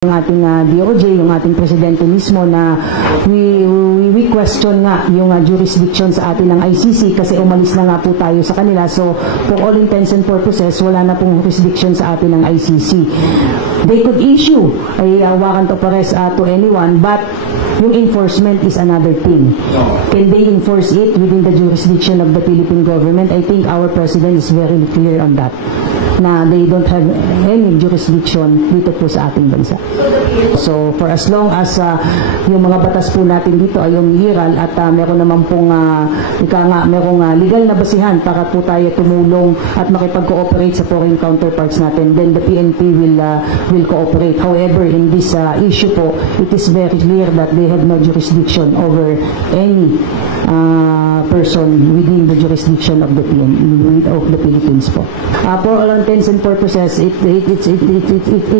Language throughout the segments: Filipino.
Yung ating DOJ, yung ating presidente mismo na we question nga yung jurisdiction sa atin ng ICC kasi umalis na nga po tayo sa kanila. So, for all intents and purposes, wala na pong jurisdiction sa atin ng ICC. They could issue a warrant of arrest to anyone, but yung enforcement is another thing. Can they enforce it within the jurisdiction of the Philippine government? I think our president is very clear on that, na they don't have any jurisdiction dito po sa ating bansa. So, for as long as yung mga batas po natin dito ay umiiral at meron naman pong merong legal na basihan para po tayo tumulong at makipag-cooperate sa foreign counterparts natin, then the PNP will cooperate. However, in this issue po, it is very clear that they have no jurisdiction over any person within the jurisdiction of the Philippines po. For all intents and purposes, it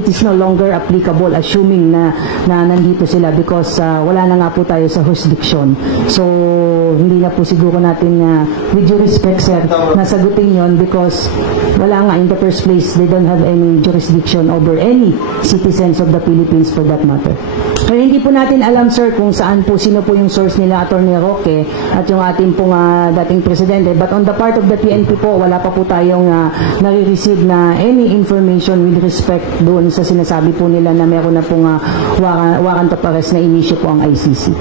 is no longer applicable assuming na nandito sila because wala na nga po tayo sa jurisdiction. So, hindi na po siguro natin with due respect, sir, nasagutin yon because wala nga in the first place, they don't have any jurisdiction over any citizens of the Philippines for that matter. So, hindi po natin alam, sir, kung saan po, sino po yung source nila, Attorney Roque, at yung ating pong dating presidente. But on the part of the PNP po, wala pa po tayong nare-receive na any information with respect doon sa sinasabi po nila na meron na pong warrant of arrest na inisyu po ang ICC.